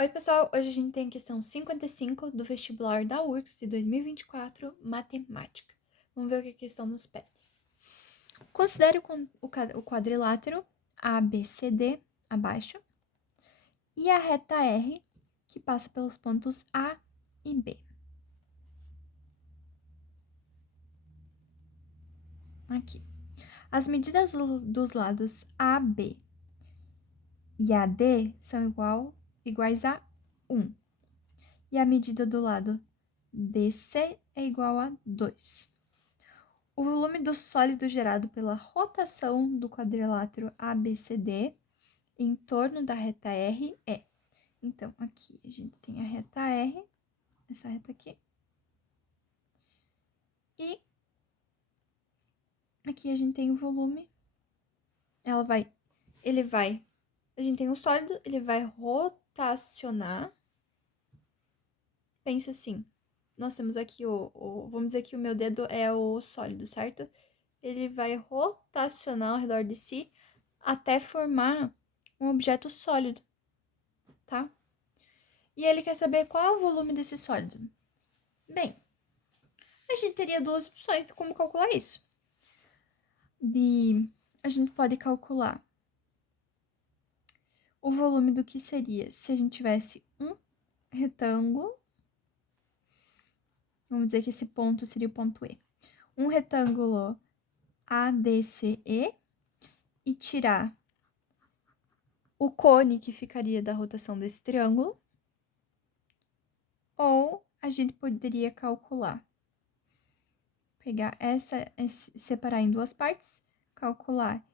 Oi, pessoal! Hoje a gente tem a questão 55 do vestibular da URGS de 2024, Matemática. Vamos ver o que a questão nos pede. Considere o quadrilátero ABCD abaixo e a reta R, que passa pelos pontos A e B. Aqui. As medidas dos lados AB e AD são iguais a 1. E a medida do lado DC é igual a 2. O volume do sólido gerado pela rotação do quadrilátero ABCD em torno da reta R é. Então, aqui a gente tem a reta R, essa reta aqui. E aqui a gente tem o volume. A gente tem o sólido, ele vai rotacionar. Pensa assim, nós temos aqui vamos dizer que o meu dedo é o sólido, certo? Ele vai rotacionar ao redor de si até formar um objeto sólido, tá? E ele quer saber qual é o volume desse sólido. Bem, a gente teria duas opções de como calcular isso. A gente pode calcular o volume do que seria se a gente tivesse um retângulo. Vamos dizer que esse ponto seria o ponto E. Um retângulo ADCE e tirar o cone que ficaria da rotação desse triângulo. Ou a gente poderia calcular, pegar separar em duas partes, calcular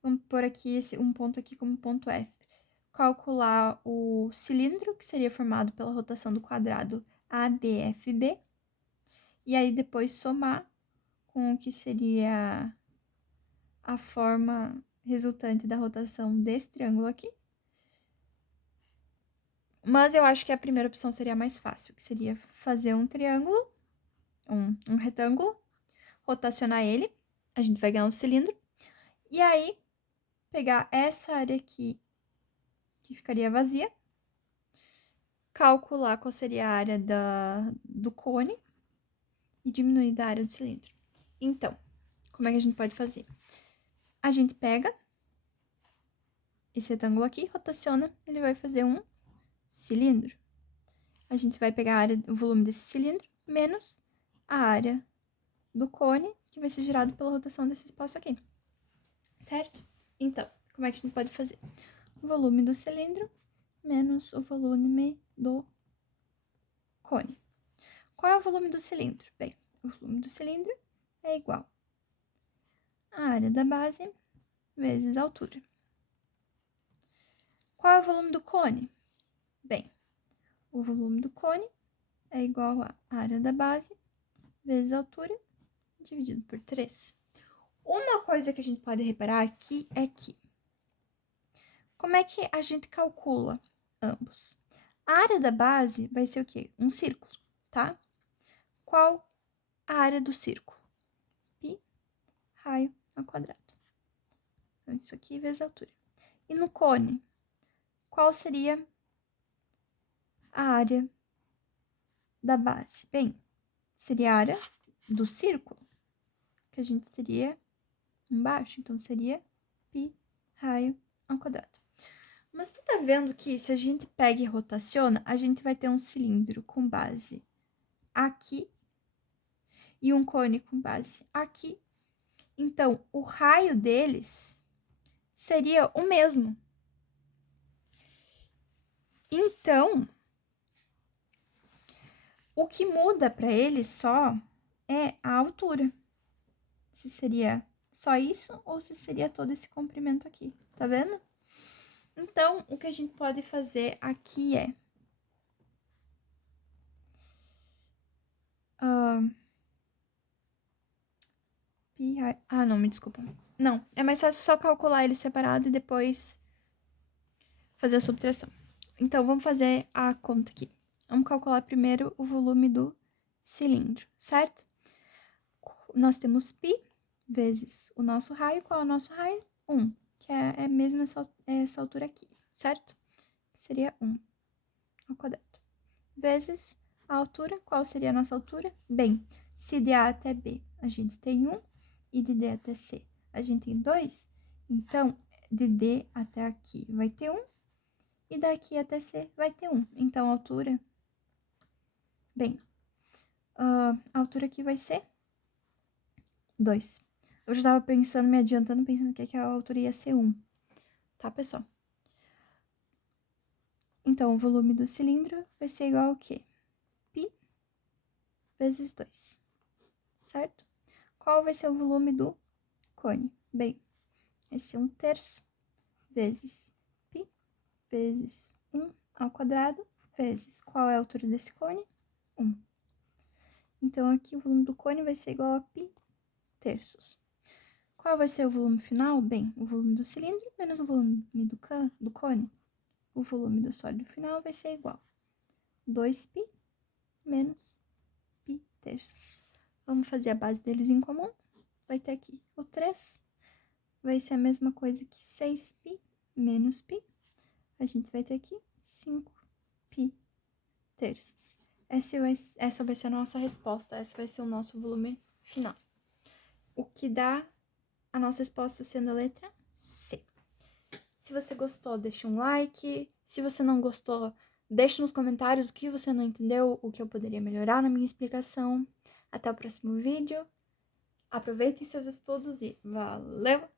vamos pôr aqui um ponto aqui como ponto F. Calcular o cilindro, que seria formado pela rotação do quadrado ADFB. E aí depois somar com o que seria a forma resultante da rotação desse triângulo aqui. Mas eu acho que a primeira opção seria a mais fácil, que seria fazer um triângulo, um retângulo, rotacionar ele, a gente vai ganhar um cilindro, e aí pegar essa área aqui, que ficaria vazia, calcular qual seria a área do cone e diminuir da área do cilindro. Então, como é que a gente pode fazer? A gente pega esse retângulo aqui, rotaciona, ele vai fazer um cilindro. A gente vai pegar o volume desse cilindro menos a área do cone, que vai ser gerado pela rotação desse espaço aqui. Certo? Então, como é que a gente pode fazer? O volume do cilindro menos o volume do cone. Qual é o volume do cilindro? Bem, o volume do cilindro é igual à área da base vezes a altura. Qual é o volume do cone? Bem, o volume do cone é igual à área da base vezes a altura dividido por 3. Uma coisa que a gente pode reparar aqui é que, como é que a gente calcula ambos? A área da base vai ser o quê? Um círculo, tá? Qual a área do círculo? Π raio ao quadrado. Então, isso aqui vezes a altura. E no cone, qual seria a área da base? Bem, seria a área do círculo, que a gente teria embaixo. Então, seria π raio ao quadrado. Mas tu tá vendo que se a gente pega e rotaciona, a gente vai ter um cilindro com base aqui e um cone com base aqui. Então, o raio deles seria o mesmo. Então, o que muda para eles só é a altura. Se seria só isso ou se seria todo esse comprimento aqui, tá vendo? Então, o que a gente pode fazer aqui é... não, me desculpa. Não, é mais fácil só calcular ele separado e depois fazer a subtração. Então, vamos fazer a conta aqui. Vamos calcular primeiro o volume do cilindro, certo? Nós temos π vezes o nosso raio. Qual é o nosso raio? 1, que é mesmo essa altura aqui, certo? Seria 1 ao quadrado. Vezes a altura, qual seria a nossa altura? Bem, se de A até B a gente tem 1 e de D até C a gente tem 2, então de D até aqui vai ter 1 e daqui até C vai ter 1. Então, a altura... Bem, a altura aqui vai ser 2. Eu já estava pensando, me adiantando, pensando que a altura ia ser 1. Tá, pessoal? Então, o volume do cilindro vai ser igual ao quê? Π vezes 2, certo? Qual vai ser o volume do cone? Bem, vai ser 1/3 vezes π vezes 1 ao quadrado vezes qual é a altura desse cone? 1. Então, aqui o volume do cone vai ser igual a π/3. Qual vai ser o volume final? Bem, o volume do cilindro menos o volume do cone. O volume do sólido final vai ser igual a 2π menos π/3. Vamos fazer a base deles em comum. Vai ter aqui o 3. Vai ser a mesma coisa que 6π menos π. A gente vai ter aqui 5π/3. Essa vai ser a nossa resposta. Esse vai ser o nosso volume final. O que dá a nossa resposta sendo a letra C. Se você gostou, deixa um like. Se você não gostou, deixa nos comentários o que você não entendeu, o que eu poderia melhorar na minha explicação. Até o próximo vídeo. Aproveitem seus estudos e valeu!